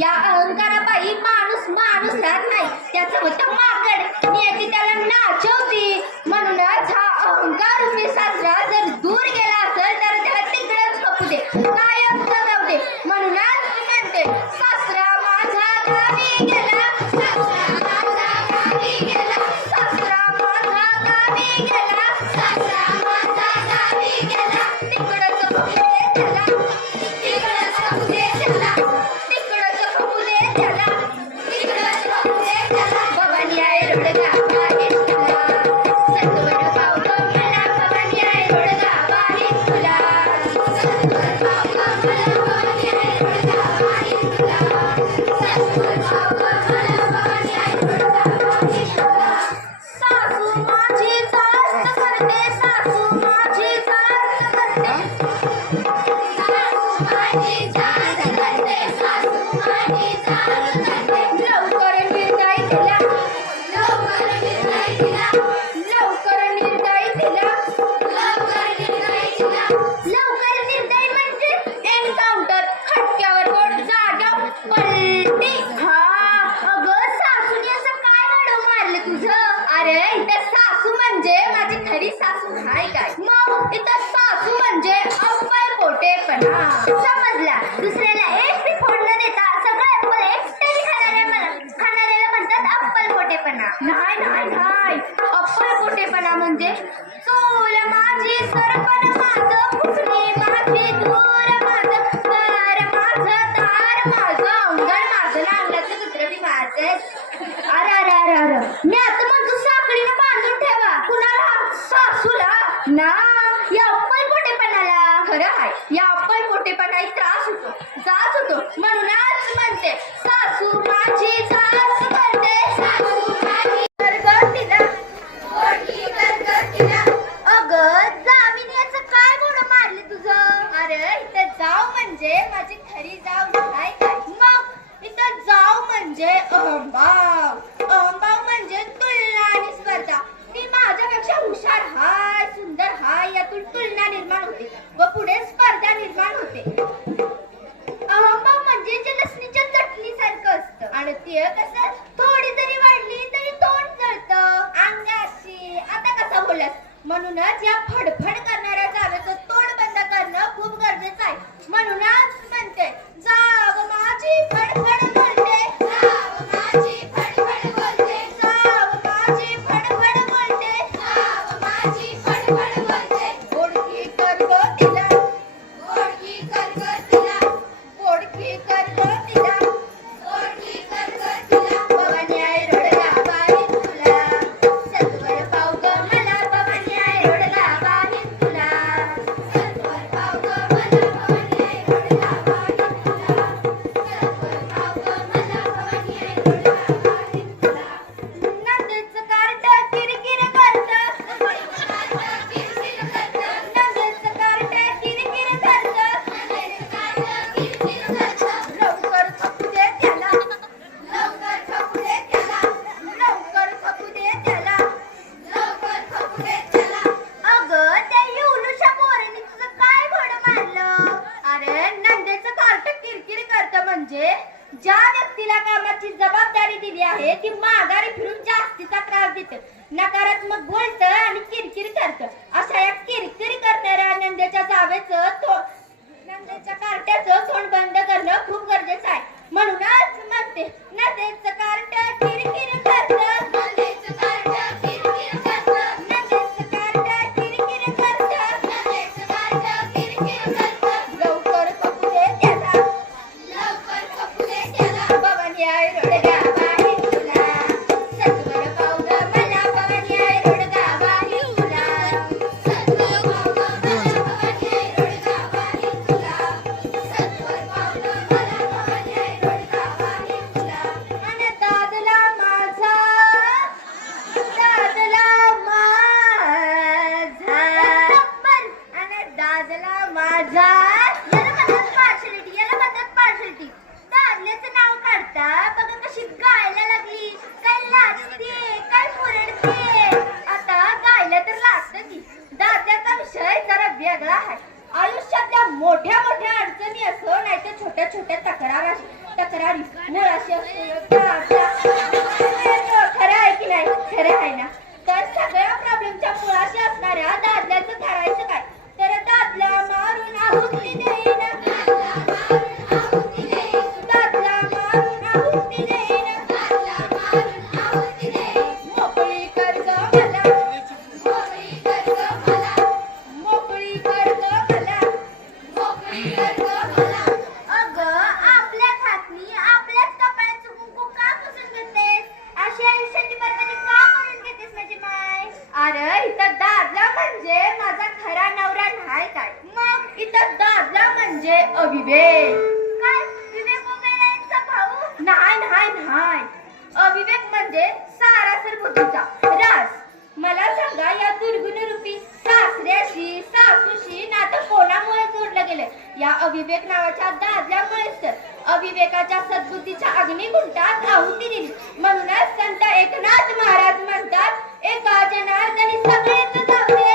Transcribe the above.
या अहंकारापायी माणूस माणूस राहत नाही. त्याचं होतं माकड, नियती त्याला नाचवती. म्हणूनच हा अहंकार रूपी सासरा जर दूर गेला असेल तर त्याला तिकडेच खपू दे, कायम जगवू दे. म्हणूनच मी म्हणते, सासरा माझा गावी गेला, सासरा माझा गावी गेला, सासरा माझा गावी गेला, सासरा माझा गावी गेला. तिकडेच खपू दे त्याला, तिकडेच खपू दे त्याला, तिकडेच खपू दे त्याला, तिकडेच खपू दे त्याला. भवानी आहे रडगा बाहेर तुला, सत्वर पाव गं मला. भवानी आहे रडगा बाहेर तुला, सत्वर पाव गं मला. भवानी आहे रडगा बाहेर तुला, सत्वर पाव गं मला. भवानी आहे रडगा बाहेर तुला. सासू माझी जास्त करते, सासू माझी जास्त करते, सासू माझी जास्त करते, सासू माझी जास्त करते. लवकर निर्दय दिला, लवकर निर्दय दिला, लवकर निर्दय दिला, लवकर निर्दय दिला. लवकर निर्दय म्हणजे एन्काउंटर, खटक्यावर बोट, जाग्यावर पलटी. हा अगं सासूने असं काय वाढव मारलं तुझं? अरे इथं सासू म्हणजे माझी खरी सासू हाय काय? मग इथं सासू म्हणजे अप्पल पोटेपणा. समजला? दुसऱ्याला एक बी फोड न देता सगळं अप्पल एकट्याने खाणाऱ्याला म्हणतात अप्पल पोटेपणा. नाही नाही नाही, अप्पल पोटेपणा म्हणजे चूल माझी सरपण माझं, फुटणी माझी दूर माझं, घर माझं, दार माझं, अंगण माझं, अंगणातलं कुत्रं बी माझं. अरे अरे अरे अरे, मी आता म्हणतो साखळीनं बांधून ठेवा. कुणाला? सासूला ना, या अप्पल पोटेपणाला. खरं आहे, या अप्पल पोटेपणाही त्रास होतो, जाच होतो. म्हणूनच म्हणते, सासू माझी जाच करते, सासू माझी गरगटीला, गोडी गरगटीला. अगं जामीन याचं काय गुण मारले तुझं? अरे इथं जाव म्हणजे माझी खरी जाव नाही काय? मग इथं जाव म्हणजे अहंभाव. अहंभाव म्हणजे तुलना आणि स्पर्धा. ती माझ्यापेक्षा हुशार हाय, सुंदर हाय, यातून तुलना निर्माण होते व पुढे स्पर्धा निर्माण होते. अहंभाव म्हणजे जे लसणीच्या चटणीसारखं असतं आणि ते कसं थोडी जरी वाढली तरी तोंड जळतं अंगाशी. आता कसा बोललास? म्हणूनच या फडफड करणाऱ्या जावेचं तोंड बंद करणं खूप गरजेचं आहे. म्हणूनच म्हणते, जाव माझी फडफड बोलते, जाव माझी फडफड बोलते, जाव माझी फडफड बोलते, जाव माझी फडफड बोलते. गोडकी कर गं तिला, गोडकी कर गं तिला, गोडकी कर गं तिला, गोडकी कर गं तिला. भवानी आहे रडगा बाहेर तुला, सत्वर पाव गं मला. भवानी आहे रडगा बाहेर तुला, सत्वर पाव गं मला. भवानी आहे रडगा बाहेर तुला, सत्वर पाव गं वेगळा आहे. आयुष्यातल्या मोठ्या मोठ्या अडचणी असो नाही तर छोट्या छोट्या तक्रारी मुळाशी असतो. खरं आहे की नाही? खरं आहे ना? तर सगळ्या प्रॉब्लेमच्या मुळाशी असणाऱ्या दादल्याचं करायचं काय? तर दादला मारून आहुती देईन, दादला मारून आहुती देईन, मोकळी कर ग मला, मोकळी कर ग मला, मोकळी कर ग मला, मोकळी कर ग मला. अगं आपल्याच हातनी आपल्याच कपाळाचं कुंकू का पुसून घेतेस? अशी आयुष्याची बरबादी का करून घेतेस माझी माय? अरे इथं दादला म्हणजे माझा खरा नवरा नाही काय, मग इथं दादला म्हणजे अविवेक. काय विवेक ओबेरायचा भाऊ? नाही नाही नाही, अविवेक म्हणजे सारासर बुद्धीचा रास. मला सांगा या दुर्गुणरूपी सासऱ्याशी सासूशी नातं कोणामुळे जोडलं गेलं? या अविवेक नावाच्या दादल्यामुळेच तर. अविवेकाच्या सद्बुद्धीच्या अग्निकुंडात आहुती दिली. म्हणूनच संत एकनाथ महाराज म्हणतात, एका जनार्दनी सगळेच जाऊ दे.